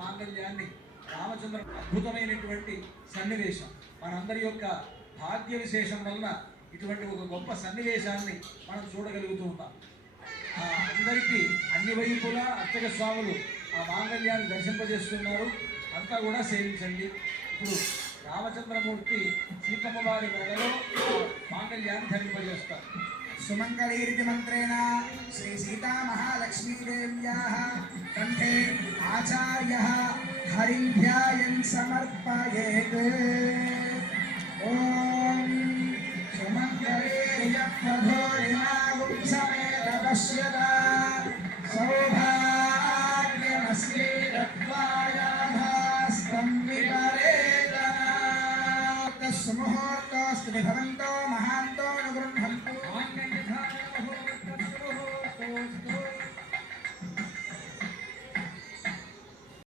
మాంగళ్యాన్ని రామచంద్ర అద్భుతమైనటువంటి సన్నివేశం మనందరి యొక్క భాగ్య విశేషం వలన ఇటువంటి ఒక గొప్ప సన్నివేశాన్ని మనం చూడగలుగుతూ ఉన్నాం. అందరికీ అన్ని వైపులా అర్చక స్వాములు ఆ మాంగళ్యాన్ని దర్శింపజేస్తున్నారు. అంతా కూడా సేవించండి. ఇప్పుడు రామచంద్రమూర్తి సీతమ్మ వారి మెడలో మాంగళ్యాన్ని ధరింపజేస్తారు. సుమంగళీరితి మంత్రేణ శ్రీ సీతా మహాలక్ష్మీదేవ్యాః కంఠే ఆచార్యః హరిం ధ్యాయన్ సమర్పయేత్. ఓం